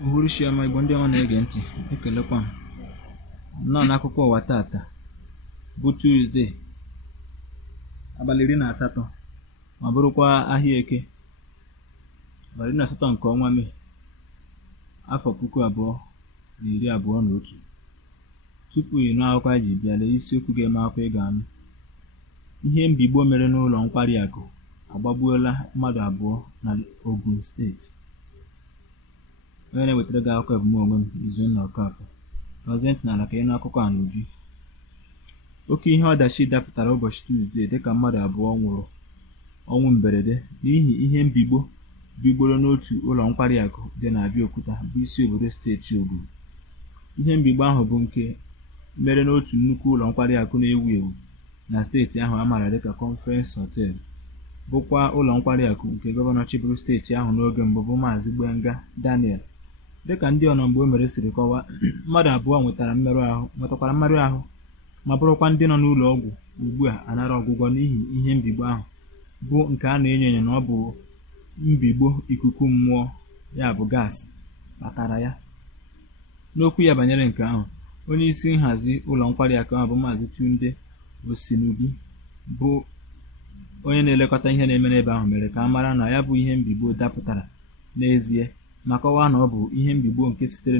Uhuruchi ọma Igbo ndị ọma na-ege ntị, ekelekwa m. Nnọọ n'akụkọ ụwa tata bụ Tuzdee abalị 18 ma bụrụkwa ahịa Eke abalị 18 nke ọnwa Mee afọ 2021. Tupu ị nụ akụkọ anyị ji bịa, lee isiokwu ga-eme akụkọ ị ga-anụ. Ihe mbigbo mere n'ụlọ nkwari akụ agbagbuola mmadụ 2 na Ogun steeti. Onye na-ewetara gị akụkọ bụ m onwe m, Izunna Okafọ. Gọzie ntị n'ala ka ịnụ akụkọ a n'uju. Oke ihe ọdachi dapụtara ụbọchị Tuzdee dịka mmadụ 2 nwụrụ ọnwụ mberede n'ihi ihe mbigbo bigboro n'otu ụlọ nkwari akụ dị n'Abịaokuta bụ isi obodo steeti Ogun. Ihe mbigbo ahụ bụ nke mere n'otu nnukwu ụlọ nkwari akụ na-ewu ewu na steeti ahụ a maara dịka Conference Hotel, bụkwa ụlọ nkwari akụ nke gọvanọ chịbụrụ steeti ahụ n'oge mbụ bụ Maazị Gbenga Daniel. Dịka ndị ọnọmgbe o mere siri kọwaa, mmadụ 2 nwetakwara mmerụ ahụ ma bụrụkwa ndị nọ n'ụlọ ọgwụ ugbu a anara ọgwụgwọ n'ihi ihe mbigbo ahụ, bụ nke a na-enyo enyo na ọ bụ mbigbo ikuku mmụọ, ya bụ gaasị, kpatara ya. N'okwu ya banyere nke ahụ, onye isi nhazi ụlọ nkwari akụ ahụ bụ Maazị Tunde Osinubi, bụ onye na-elekọta ihe na-eme n'ebe ahụ, mere ka a mara na ya bụ ihe mbigbo dapụtara n'ezie, ma kọwaa na ọ bụ ihe mbigbo nke sitere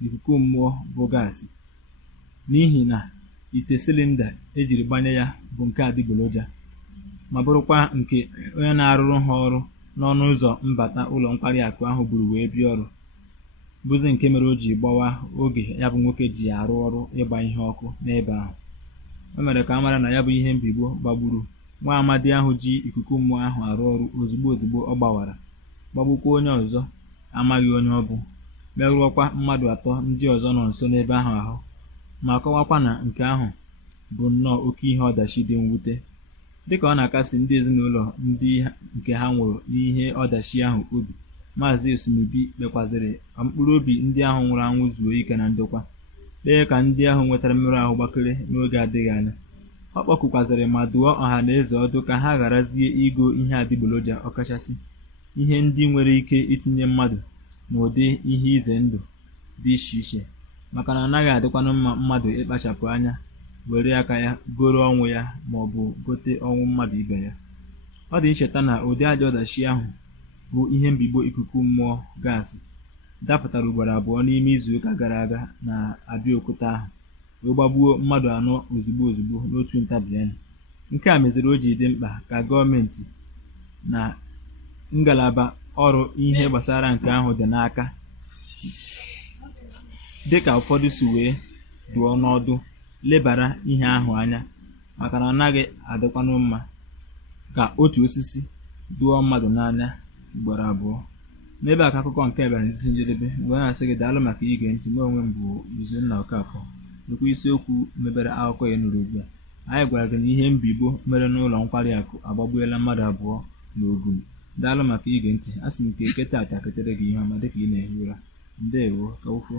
n'ikuku mmụọ bụ gaasị, n'ihi na ite silinda ejiri gbanye ya bụ nke adịgboroja, ma bụrụkwa nke onye na-arụrụ ha ọrụ n'ọnụ ụzọ mbata ụlọ nkwari akụ ahụ buru wee bịa ọrụ, bụzi nke mere o ji gbawa oge ya bụ nwoke ji arụ ọrụ ịgba ihe ọkụ n'ebe ahụ. O mere ka a mara na ya bụ ihe mbigbo gbagburu nwa amadi ahụ ji ikuku mmụọ ahụ arụ ọrụ ozugbo ọ gbawara, gbagbukwa onye ọzọ amaghị onye ọ bụ, merụọkwa mmadụ 3 ndị ọzọ nọ nso n'ebe ahụ, ma kọwakwa na nke ahụ bụ nnọọ oke ihe ọdachi dị mwute. Dịka ọ na-akasi ndị ezinụlọ ndị nke ha nwụrụ n'ihe ọdachi ahụ obi, Maazị Osinubi kpekwazịrị ka mkpụrụ obi ndị ahụ nwụrụ anwụ zuo ike na ndokwa, kpee ka ndị ahụ nwetara mmerụ ahụ gbakere n'oge adịghị anya. Ọ kpọkukwazịrị ma dụọ ọha na eze ọdụ ka ha gharazie igo ihe adịgboroja, ọkachasị ihe ndị nwere ike itinye mmadụ n'ụdị ihe ize ndụ dị iche iche, maka na ọ naghị adịkwanụ mma mmadụ ịkpachapụ anya were aka ya goro ọnwụ ya ma ọ bụ gote ọnwụ mmadụ ibe ya. Ọ dị ncheta na ụdị ajọ ọdachi ahụ bụ ihe mbigbo ikuku mmụọ gaasị dapụtara ugboro 2 n'ime izuụka gara aga na Abịaokuta ahụ, wee gbagbuo mmadụ 4 ozugbo n'otu ntabi anya. Nke a meziri o ji dị mkpa ka gọọmenti na ngalaba ọrụ ihe gbasara nke ahụ dị n'aka, dịka ụfọdụ si wee dụọ n'ọdụ lebara ihe ahụ anya, maka na ọ naghị adịkwanụ mma ka otu osisi dụọ mmadụ n'anya ugboro 2. N'ebe a ka akụkọ nke bịara n'isi njedebe, mgbe a na-asị gị daalụ maka ige ntị. N'onwe m bụ Izunna Okafọ. Dịkwa isiokwu mebere akụkọ ya nụrụ ugbu a. Anyị gwara gị na ihe mbigbo mere n'ụlọ nkwari akụ agbagbuola mmadụ 2 n'Ogun. Daalụ maka ige ntị. A sị m ka eke tata ketere gị ihe ọma dịka ị na-ehi ụra. Ndeewo, ka ụfọ.